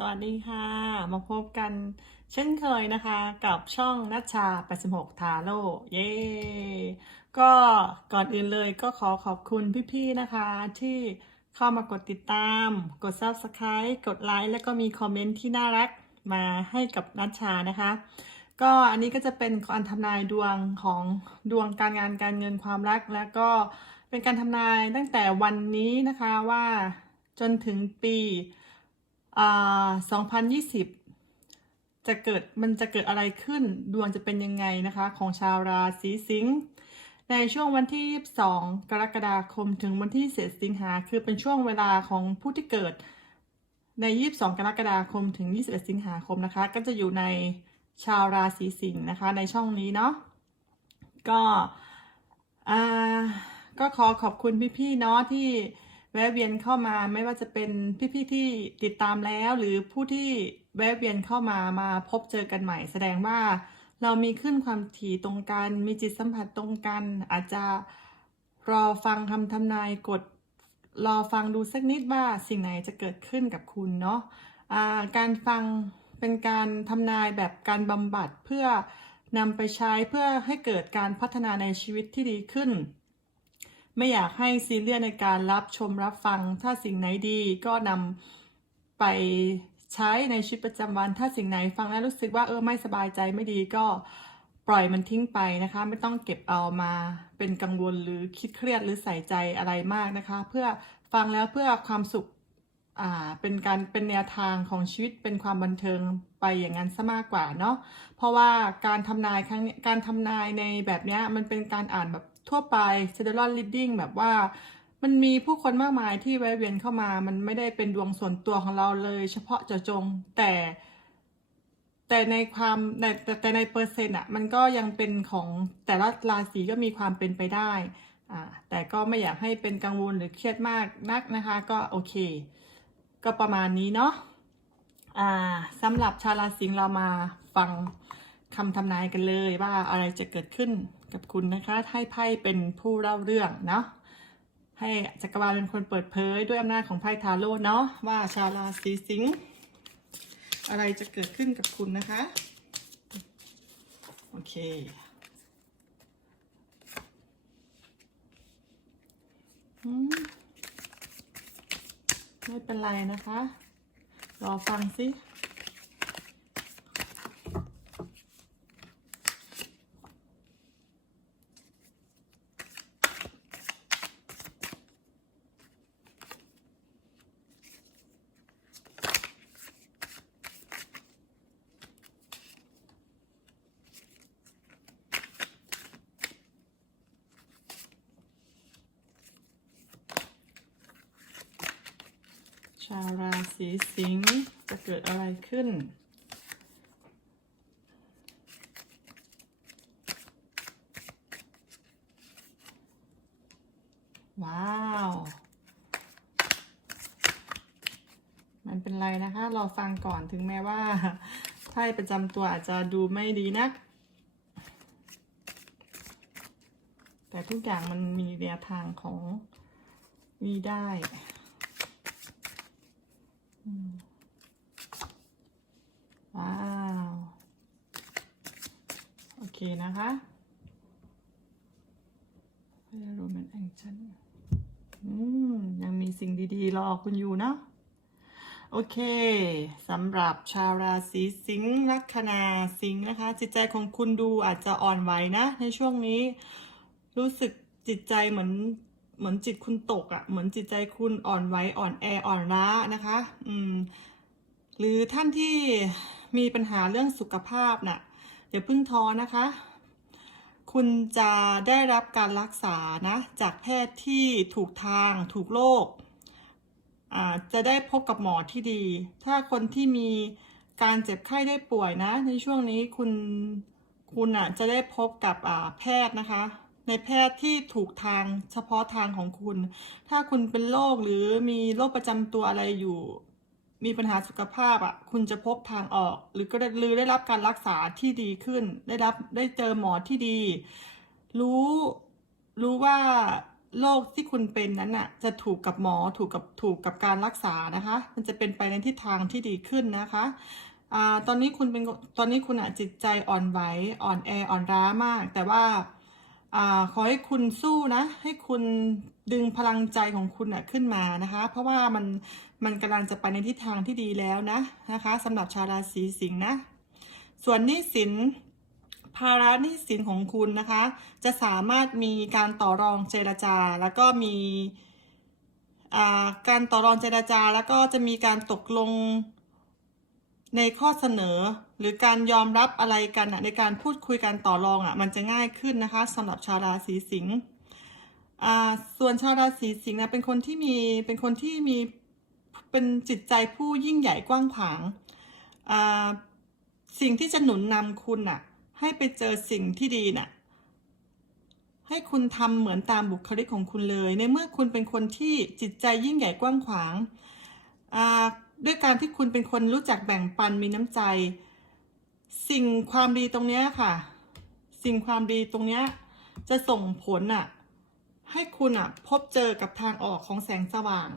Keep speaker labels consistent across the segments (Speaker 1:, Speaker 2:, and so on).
Speaker 1: สวัสดีค่ะ มาพบกันเช่นเคยนะคะ กับช่องนัชชา 86 ทาโร่เย้ก็ก่อนอื่นเลยก็ขอขอบคุณพี่ๆนะคะ ที่เข้ามากดติดตาม กด Subscribe กดไลค์แล้วก็มีคอมเมนต์ที่น่ารักมาให้กับนัชชานะคะ ก็อันนี้ก็จะเป็นการทำนายดวงของดวงการงานการเงินความรัก แล้วก็เป็นการทำนายตั้งแต่วันนี้นะคะว่าจนถึงปี อ่า2020จะเกิดมันจะเกิดอะไรขึ้นดวงจะเป็นยังไงนะคะ ของชาวราศีสิงห์ในช่วงวันที่ 22 กรกฎาคมถึงวันที่7สิงหาคือเป็นช่วงเวลาของผู้ที่เกิดใน 22 กรกฎาคมถึง 21 สิงหาคมนะคะ ก็จะอยู่ในชาวราศีสิงห์นะคะ ในช่องนี้เนาะก็อ่าก็ขอขอบคุณพี่ๆเนาะที่ แวะเวียนเข้ามาไม่ว่าจะเป็นพี่ๆที่ติดตามแล้ว หรือผู้ที่แวะเวียนเข้ามามาพบเจอกันใหม่ แสดงว่าเรามีขึ้นความถี่ตรงกัน มีจิตสัมผัสตรงกัน อาจจะรอฟังคำทำนายกดรอฟังดูสักนิดว่าสิ่งไหนจะเกิดขึ้นกับคุณเนาะอ่าการฟังเป็นการทำนายแบบการบำบัดเพื่อนำไปใช้เพื่อให้เกิดการพัฒนาในชีวิตที่ดีขึ้น ไม่อยากให้ซีเรียสในการรับชมรับฟัง ถ้าสิ่งไหนดีก็นำไปใช้ในชีวิตประจำวัน ถ้าสิ่งไหนฟังแล้วรู้สึกว่าเออไม่สบายใจไม่ดีก็ปล่อยมันทิ้งไปนะคะ ไม่ต้องเก็บเอามาเป็นกังวลหรือคิดเครียดหรือใส่ใจอะไรมากนะคะ เพื่อฟังแล้วเพื่อความสุขอ่าเป็นการเป็นแนวทางของชีวิตเป็นความบันเทิงไปอย่างนั้นซะมากกว่าเนาะเพราะว่าการทำนายครั้งนี้การทำนายในแบบนี้มันเป็นการอ่านแบบ ทั่วไป general reading แบบว่ามันมีผู้คนมากมายที่แวะเวียนเข้ามา มันไม่ได้เป็นดวงส่วนตัวของเราเลย เฉพาะเจาะจง แต่ แต่ในความแต่แต่แต่ในเปอร์เซ็นต์อะ มันก็ยังเป็นของแต่ละราศีก็มีความเป็นไปได้ อ่า แต่ก็ไม่อยากให้เป็นกังวลหรือเครียดมากนักนะคะ ก็โอเค ก็ประมาณนี้เนาะ อ่าสำหรับชาวราศีเรามาฟังคำทำนายกันเลยว่าอะไรจะเกิดขึ้น กับคุณนะคะให้ไพ่เป็นผู้เล่าเรื่องเนาะให้จักรวาลเป็นคนเปิดเผยด้วยอำนาจของไพ่ทาโร่เนาะว่าชาวราศีสิงห์อะไรจะเกิดขึ้นกับคุณนะคะ โอเค ไม่เป็นไรนะคะ รอฟังสิ ชาวราศี สิงห์จะเกิดอะไรขึ้น ว้าว มันเป็นไรนะคะรอฟังก่อนถึงแม้ว่าไพ่ประจำตัวอาจจะดูไม่ดีนัก แต่ทุกอย่างมันมีแนวทางของมีได้ ว้าว โอ เคนะคะพยาโรแมนแองเจิลอืมยังมีสิ่งดีๆ รอคุณอยู่นะ โอเคสำหรับชาวราศีสิงห์ลัคนาสิงห์นะคะ จิตใจของคุณดูอาจจะอ่อนไหวนะ ในช่วงนี้ รู้สึกจิตใจเหมือนเหมือนจิตคุณตกอะ่ะ เหมือนจิตใจคุณอ่อนไหวอ่อนแออ่อนล้านะคะ อืม หรือท่านที่มีปัญหาเรื่องสุขภาพน่ะ อย่าเพิ่งท้อนะคะ คุณจะได้รับการรักษานะ จากแพทย์ที่ถูกทางถูกโรคอ่าจะได้พบกับหมอที่ดี ถ้าคนที่มีการเจ็บไข้ได้ป่วยนะ ในช่วงนี้คุณคุณอะจะได้พบกับอ่าแพทย์นะคะ ในแพทย์ที่ถูกทางเฉพาะทางของคุณ ถ้าคุณเป็นโรคหรือมีโรคประจำตัวอะไรอยู่ มีปัญหาสุขภาพอะคุณจะพบทางออก หรือก็ได้หรือได้รับการรักษาที่ดีขึ้น ได้รับได้เจอหมอที่ดี รู้รู้ว่าโรคที่คุณเป็นนั้นน่ะจะถูกกับหมอถูกกับถูกกับการรักษานะคะ มันจะเป็นไปในทิศทางที่ดีขึ้นนะคะอ่าตอนนี้คุณเป็นตอนนี้คุณอะจิตใจอ่อนไหวอ่อนแออ่อนล้ามาก แต่ว่าอ่าขอให้คุณสู้นะ ให้คุณ ดึงพลังใจของคุณอะขึ้นมานะคะ เพราะว่ามันมันกำลังจะไปในทิศทางที่ดีแล้วนะนะคะสำหรับชาวราศีสิงห์นะ ส่วนหนี้สินภาระหนี้สินของคุณนะคะ จะสามารถมีการต่อรองเจรจา แล้วก็มีการต่อรองเจรจา แล้วก็จะมีการตกลงในข้อเสนอหรือการยอมรับอะไรกันอะในการพูดคุยกันต่อรองอะมันจะง่ายขึ้นนะคะสำหรับชาวราศีสิงห์ อ่าส่วนชาวราศีสิงห์นะเป็นคนที่มีเป็นคนที่มีเป็นจิตใจผู้ยิ่งใหญ่กว้างขวางอ่าสิ่งที่จะหนุนนำคุณอะให้ไปเจอสิ่งที่ดีน่ะ ให้คุณทำเหมือนตามบุคลิกของคุณเลย ในเมื่อคุณเป็นคนที่จิตใจยิ่งใหญ่กว้างขวางอ่าด้วยการที่คุณเป็นคนรู้จักแบ่งปันมีน้ำใจ สิ่งความดีตรงเนี้ยค่ะ สิ่งความดีตรงเนี้ยจะส่งผลน่ะ ให้คุณอะพบเจอกับทางออกของแสงสว่าง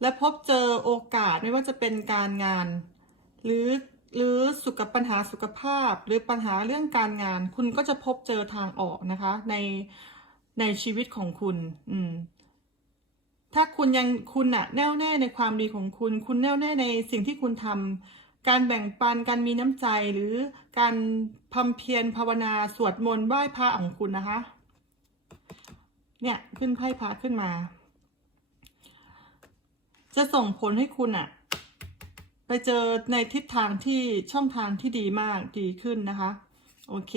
Speaker 1: และพบเจอโอกาสไม่ว่าจะเป็นการงาน หรือหรือสุขปัญหาสุขภาพ หรือปัญหาเรื่องการงาน คุณก็จะพบเจอทางออกนะคะ ในในชีวิตของคุณ อืมถ้าคุณยังคุณอะแน่วแน่ในความดีของคุณ คุณแน่วแน่ในสิ่งที่คุณทำการแบ่งปันการมีน้ำใจหรือการพำเพียรภาวนาสวดมนต์ไหว้พระของคุณนะคะ เนี่ยขึ้นไพ่พระขึ้นมา จะส่งผลให้คุณอะไปเจอในทิศทางที่ช่องทางที่ดีมากดีขึ้นนะคะ โอเค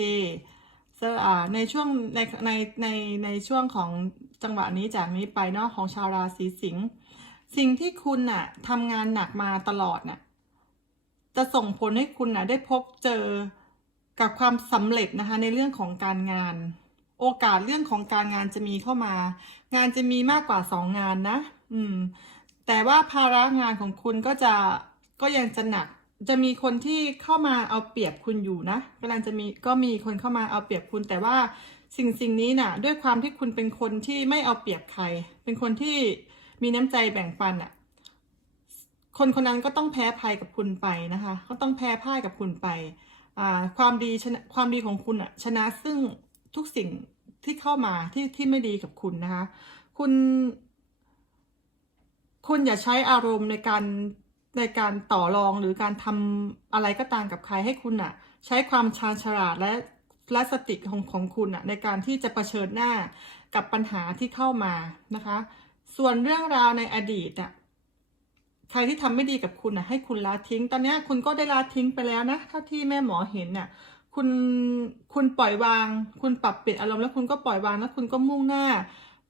Speaker 1: สอ่าในช่วงในในในในช่วงของจังหวะนี้จากนี้ไปเนาะของชาวราศีสิงห์สิ่งที่คุณน่ะทำงานหนักมาตลอดน่ะจะส่งผลให้คุณน่ะได้พบเจอกับความสำเร็จนะคะในเรื่องของการงาน โอกาสเรื่องของการงานจะมีเข้ามา งานจะมีมากกว่าสองงานนะ อืม แต่ว่าภาระงานของคุณก็จะก็ยังจะหนัก จะมีคนที่เข้ามาเอาเปรียบคุณอยู่นะกำลังจะมีก็มีคนเข้ามาเอาเปรียบคุณ แต่ว่าสิ่งสิ่งนี้น่ะ ด้วยความที่คุณเป็นคนที่ไม่เอาเปรียบใคร เป็นคนที่มีน้ำใจแบ่งปันอะคนคนนั้นก็ต้องแพ้ภัยกับคุณไปนะคะ ก็ต้องแพ้พ่ายกับคุณไปอ่าความดีชนะความดีของคุณอะชนะซึ่งทุกสิ่ง ที่เข้ามาที่ที่ไม่ดีกับคุณนะคะ คุณ คุณอย่าใช้อารมณ์ในการในการต่อรองหรือการทำอะไรก็ตามกับใครให้คุณอะใช้ความชาญฉลาดและและสติของของคุณอะในการที่จะะเผชิญหน้ากับปัญหาที่เข้ามานะคะ ส่วนเรื่องราวในอดีตอะใครที่ทำไม่ดีกับคุณอะให้คุณละทิ้ง ตอนนี้คุณก็ได้ละทิ้งไปแล้วนะถ้าที่แม่หมอเห็นน่ะ คุณคุณปล่อยวาง คุณปรับเปลี่ยนอารมณ์แล้วคุณก็ปล่อยวางแล้วคุณก็มุ่งหน้า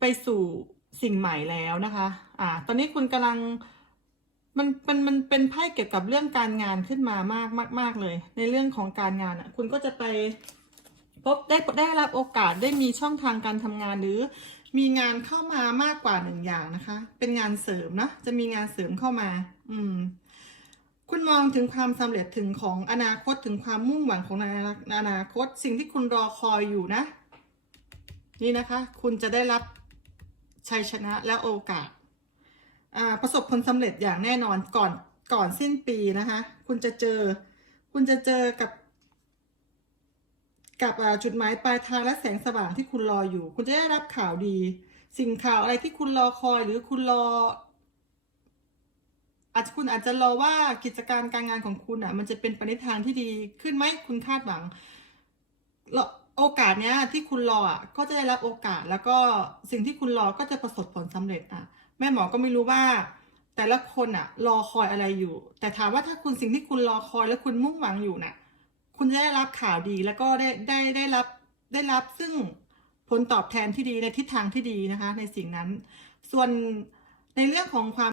Speaker 1: ไปสู่สิ่งใหม่แล้วนะคะ อ่า ตอนนี้คุณกำลังมันเป็นมันเป็นไพ่เกี่ยวกับเรื่องการงานขึ้นมามากมากมากเลย ในเรื่องของการงานอะ คุณก็จะไปพบได้ได้รับโอกาสได้มีช่องทางการทำงานหรือมีงานเข้ามามากกว่าหนึ่งอย่างนะคะ เป็นงานเสริมนะจะมีงานเสริมเข้ามา อืม คุณมองถึงความสำเร็จถึงของอนาคตถึงความมุ่งหวังของในอนาคต สิ่งที่คุณรอคอยอยู่นะ นี่นะคะ คุณจะได้รับชัยชนะและโอกาสประสบผลสำเร็จอย่างแน่นอนก่อนก่อนสิ้นปีนะคะ คุณจะเจอ คุณจะเจอกับ กับจุดหมายปลายทางและแสงสว่างที่คุณรออยู่ คุณจะได้รับข่าวดี สิ่งข่าวอะไรที่คุณรอคอยหรือคุณรอ อาจจะคุณอาจจะรอว่ากิจการการงานของคุณอะ มันจะเป็นปในทางที่ดีขึ้นไหมคุณคาดหวังโอกาสเนี้ยที่คุณรออะก็จะได้รับโอกาสแล้วก็สิ่งที่คุณรอก็จะประสบผลสำเร็จอะ แม่หมอก็ไม่รู้ว่า แต่ละคนอะ รอคอยอะไรอยู่ แต่ถามว่าถ้าคุณสิ่งที่คุณรอคอยและคุณมุ่งหวังอยู่น่ะ คุณจะได้รับข่าวดีแล้วก็ได้ได้ได้รับได้รับซึ่งผลตอบแทนที่ดีในทิศทางที่ดีนะคะ ในสิ่งนั้น ส่วนในเรื่องของความ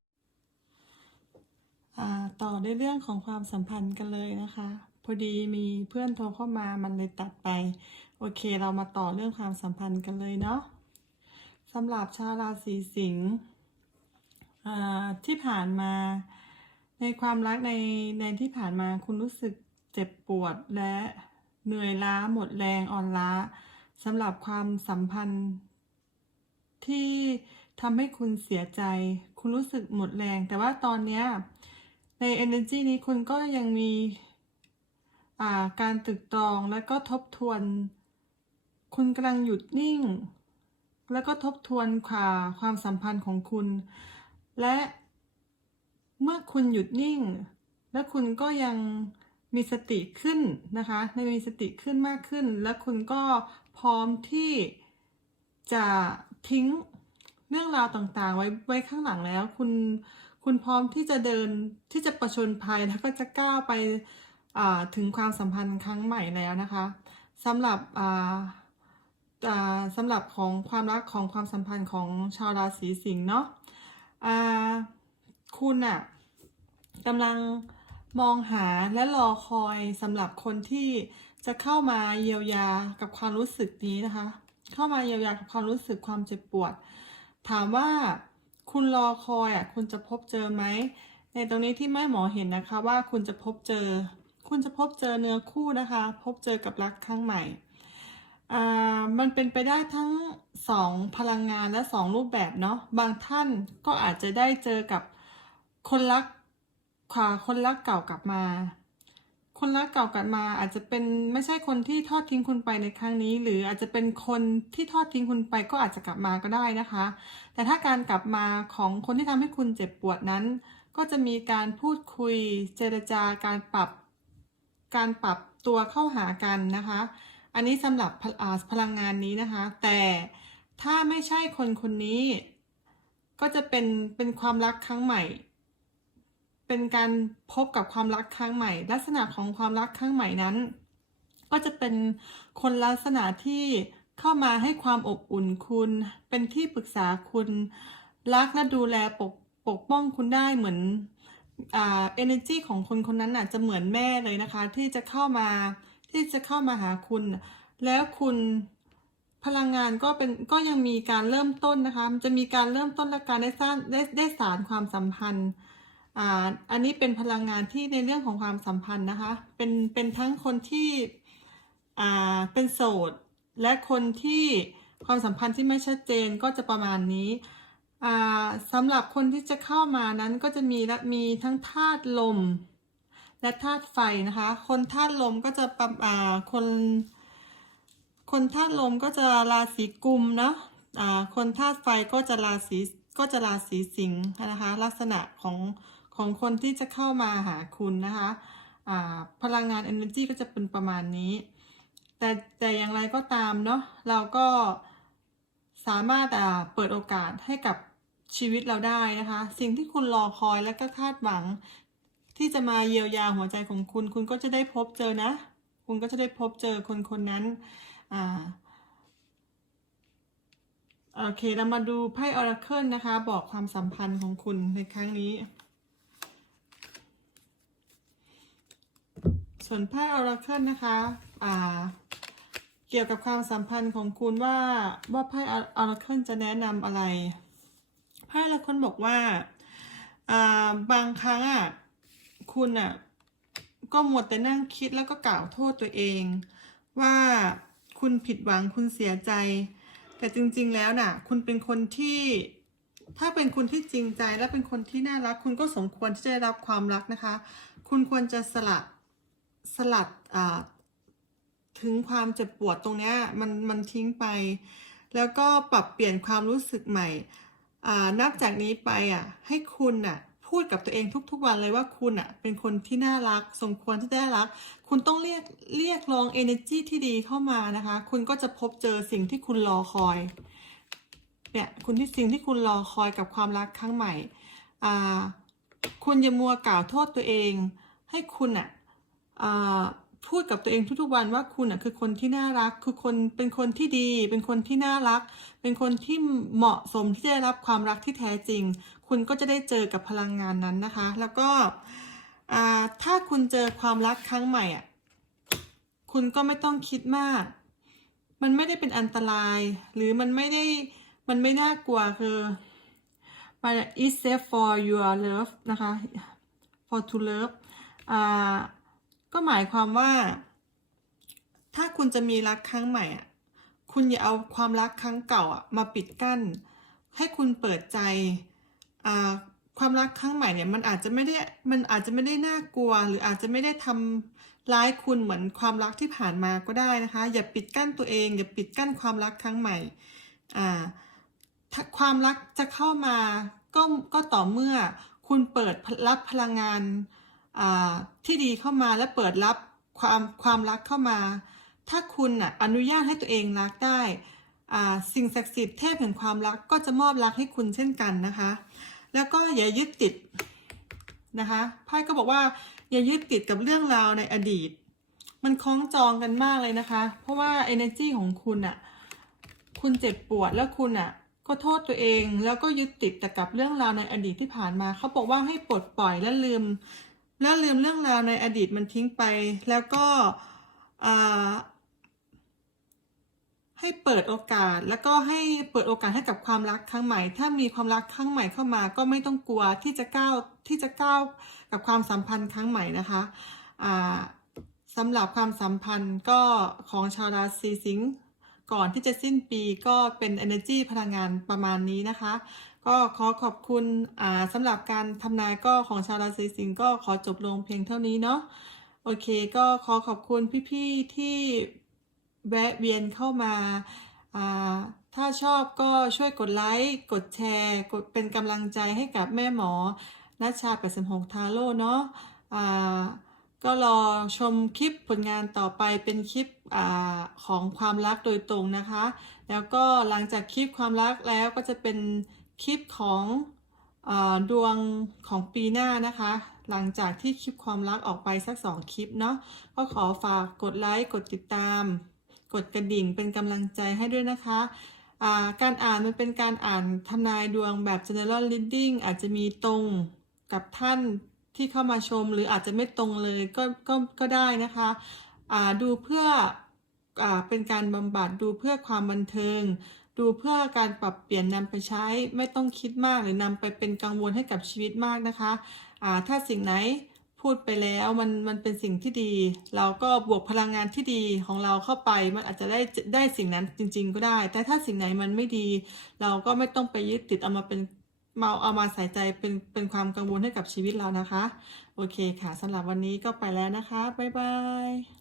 Speaker 1: ต่อในเรื่องของความสัมพันธ์กันเลยนะคะ พอดีมีเพื่อนโทรเข้ามามันเลยตัดไป โอเคเรามาต่อเรื่องความสัมพันธ์กันเลยเนาะสำหรับชาวราศีสิงห์ที่ผ่านมาในความรักในในที่ผ่านมาคุณรู้สึกเจ็บปวดและเหนื่อยล้าหมดแรงอ่อนล้าสำหรับความสัมพันธ์ที่ทำให้คุณเสียใจ คุณรู้สึกหมดแรง แต่ว่าตอนเนี้ย ใน energy นี้คุณก็ยังมีาการตึกตรองและก็ทบทวน คุณกำลังหยุดนิ่ง แล้วก็ทบทวนความความสัมพันธ์ของคุณ และเมื่อคุณหยุดนิ่ง และคุณก็ยังมีสติขึ้นนะคะในมีสติขึ้นมากขึ้น และคุณก็พร้อมที่จะทิ้งเรื่องราวต่างๆ ไว้ไว้ข้างหลังแล้ว คุณ คุณพร้อมที่จะเดินที่จะประชนภัยแล้วก็จะก้าวไปถึงความสัมพันธ์ครั้งใหม่แล้วนะคะสำหรับสำหรับของความรักของความสัมพันธ์ของชาวราศีสิงห์เนาะอ่าคุณอะกำลังมองหาและรอคอยสำหรับคนที่จะเข้ามาเยียวยากับความรู้สึกนี้นะคะ เข้ามาเยียวยากับความรู้สึกความเจ็บปวด ถามว่า คุณรอคอยอะคุณจะพบเจอไหมในตรงนี้ที่แม่หมอเห็นนะคะว่าคุณจะพบเจอ คุณจะพบเจอเนื้อคู่นะคะ พบเจอกับรักครั้งใหม่อ่ามันเป็นไปได้ทั้งสองพลังงานและสองรูปแบบเนาะบางท่านก็อาจจะได้เจอกับคนรักขวาคนรักเก่ากลับมา คนรักเก่ากลับมาอาจจะเป็นไม่ใช่คนที่ทอดทิ้งคุณไปในครั้งนี้ หรืออาจจะเป็นคนที่ทอดทิ้งคุณไปก็อาจจะกลับมาก็ได้นะคะ แต่ถ้าการกลับมาของคนที่ทำให้คุณเจ็บปวดนั้น ก็จะมีการพูดคุยเจรจาการปรับ การปรับตัวเข้าหากันนะคะ อันนี้สำหรับพลังงานนี้นะคะ แต่ถ้าไม่ใช่คนคนนี้ ก็จะเป็นเป็นความรักครั้งใหม่ เป็นการพบกับความรักครั้งใหม่ ลักษณะของความรักครั้งใหม่นั้น ก็จะเป็นคนลักษณะที่เข้ามาให้ความอบอุ่นคุณ เป็นที่ปรึกษาคุณ รักและดูแลปกปกป้องคุณได้เหมือนอ่า energy ของคนคนนั้นน่ะจะเหมือนแม่เลยนะคะ ที่จะเข้ามาที่จะเข้ามาหาคุณ แล้วคุณพลังงานก็เป็นก็ยังมีการเริ่มต้นนะคะ มันจะมีการเริ่มต้นและการได้สร้างได้ได้สารความสัมพันธ์ อ่าอันนี้เป็นพลังงานที่ในเรื่องของความสัมพันธ์นะคะ เป็นเป็นทั้งคนที่อ่าเป็นโสด และคนที่ความสัมพันธ์ที่ไม่ชัดเจนก็จะประมาณนี้อ่าสำหรับคนที่จะเข้ามานั้นก็จะมีและมีทั้งธาตุลม และธาตุไฟนะคะ คนธาตุลมก็จะประอ่าคน คนธาตุลมก็จะราศีกุมเนาะอ่าคนธาตุไฟก็จะราศีก็จะราศีสิงห์นะคะ ลักษณะของ ของคนที่จะเข้ามาหาคุณนะคะพลังงาน energy ก็จะเป็นประมาณนี้ แต่แต่อย่างไรก็ตามเนาะเราก็สามารถเปิดโอกาสให้กับชีวิตเราได้นะคะ สิ่งที่คุณรอคอยและก็คาดหวัง ที่จะมาเยียวยาหัวใจของคุณ คุณก็จะได้พบเจอนะ คุณก็จะได้พบเจอคนคนนั้นอ่าโอเค เรามาดูไพ่ออราเคิลนะคะ บอกความสัมพันธ์ของคุณในครั้งนี้ ส่วนไพ่ออราเคิลนะคะ อ่า เกี่ยวกับความสัมพันธ์ของคุณว่าว่าไพ่ออราเคิลจะแนะนำอะไร ไพ่ออราเคิลบอกว่า อ่า บางครั้งอะ คุณอะ ก็หมดแต่นั่งคิดแล้วก็กล่าวโทษตัวเอง ว่าคุณผิดหวังคุณเสียใจ แต่จริง ๆ แล้วน่ะ คุณเป็นคนที่ถ้าเป็นคนที่จริงใจและเป็นคนที่น่ารัก คุณก็สมควรที่จะได้รับความรักนะคะ คุณควรจะสลัด สลัดถึงความเจ็บปวดตรงนี้มันมันทิ้งไป แล้วก็ปรับเปลี่ยนความรู้สึกใหม่นับจากนี้ไปอะให้คุณอะพูดกับตัวเองทุก ๆ วันเลยว่าคุณอะเป็นคนที่น่ารัก สมควรที่ได้รัก คุณต้องเรียกเรียกร้อง energy ที่ดีเข้ามานะคะ คุณก็จะพบเจอสิ่งที่คุณรอคอยเนี่ยคุณที่สิ่งที่คุณรอคอยกับความรักครั้งใหม่ อ่า คุณอย่ามัวกล่าวโทษตัวเอง ให้คุณอะ พูดกับตัวเองทุกๆวันว่าคุณอะคือคนที่น่ารัก คือคนเป็นคนที่ดี เป็นคนที่น่ารัก เป็นคนที่เหมาะสมที่จะได้รับความรักที่แท้จริง คุณก็จะได้เจอกับพลังงานนั้นนะคะ แล้วก็ถ้าคุณเจอความรักครั้งใหม่อะคุณก็ไม่ต้องคิดมาก มันไม่ได้เป็นอันตราย หรือมันไม่ได้มันไม่น่ากลัวคือมัน is safe for your love นะคะ for to love อ่า ก็หมายความว่า ถ้าคุณจะมีรักครั้งใหม่อะคุณอย่าเอาความรักครั้งเก่าอะมาปิดกั้น ให้คุณเปิดใจอ่าความรักครั้งใหม่เนี่ยมันอาจจะไม่ได้มันอาจจะไม่ได้น่ากลัว หรืออาจจะไม่ได้ทำร้ายคุณเหมือนความรักที่ผ่านมาก็ได้นะคะ อย่าปิดกั้นตัวเอง อย่าปิดกั้นความรักครั้งใหม่อ่าถ้าความรักจะเข้ามาก็ก็ต่อเมื่อคุณเปิดรับพลังงาน ที่ดีเข้ามาและเปิดรับความความรักเข้ามา ถ้าคุณอนุญาตให้ตัวเองรักได้ สิ่งศักดิ์สิทธิ์เทพแห่งความรักก็จะมอบรักให้คุณเช่นกันนะคะ แล้วก็อย่ายึดติดนะคะไพ่ก็บอกว่าอย่ายึดติดกับเรื่องราวในอดีต มันคล้องจองกันมากเลยนะคะ เพราะว่า energy ของคุณอะคุณเจ็บปวดแล้วคุณอะก็โทษตัวเองแล้วก็ยึดติดแต่กับเรื่องราวในอดีตที่ผ่านมา เขาบอกว่าให้ปลดปล่อยและลืม และลืมเรื่องราวในอดีตมันทิ้งไป แล้วก็ให้เปิดโอกาสแล้วก็ให้เปิดโอกาสให้กับความรักครั้งใหม่ ถ้ามีความรักครั้งใหม่เข้ามา ก็ไม่ต้องกลัวที่จะก้าวที่จะก้าวกับความสัมพันธ์ครั้งใหม่นะคะสำหรับความสัมพันธ์ก็ของชาวราศีสิงห์ก่อนที่จะสิ้นปีก็เป็น energy พลังงานประมาณนี้นะคะ ก็ขอขอบคุณอ่าสำหรับการทำนายก็ของชาวราศีสิงห์ก็ขอจบลงเพียงเท่านี้เนาะโอเคก็ขอขอบคุณพี่ๆที่แวะเวียนเข้ามาอ่าถ้าชอบก็ช่วยกดไลค์กดแชร์กดเป็นกำลังใจให้กับแม่หมอนัชชา 86 ทาโร่เนาะอ่าก็รอชมคลิปผลงานต่อไปเป็นคลิปอาของความรักโดยตรงนะคะ แล้วก็หลังจากคลิปความรักแล้วก็จะเป็น คลิปของอดวงของปีหน้านะคะ หลังจากที่คลิปความรักออกไปสักสองคลิปเนาะก็ขอฝากกดไลค์กดติดตาม กดกระดิ่งเป็นกำลังใจให้ด้วยนะคะาการอ่านมันเป็นการอ่านทำนายดวงแบบ general reading อาจจะมีตรงกับท่านที่เข้ามาชม หรืออาจจะไม่ตรงเลยก็ก็ก็ได้นะคะาดูเพื่ออเป็นการบำบัดดูเพื่อความบันเทิง ดูเพื่อการปรับเปลี่ยนนำไปใช้ไม่ต้องคิดมากหรือนำไปเป็นกังวลให้กับชีวิตมากนะคะอ่าถ้าสิ่งไหนพูดไปแล้วมันมันเป็นสิ่งที่ดี เราก็บวกพลังงานที่ดีของเราเข้าไปมันอาจจะได้ได้สิ่งนั้นจริง ๆ ก็ได้ แต่ถ้าสิ่งไหนมันไม่ดี เราก็ไม่ต้องไปยึดติดเอามาเป็นมาเอามาใส่ใจเป็นเป็นความกังวลให้กับชีวิตเรานะคะ โอเคค่ะสำหรับวันนี้ก็ไปแล้วนะคะ บ๊ายบาย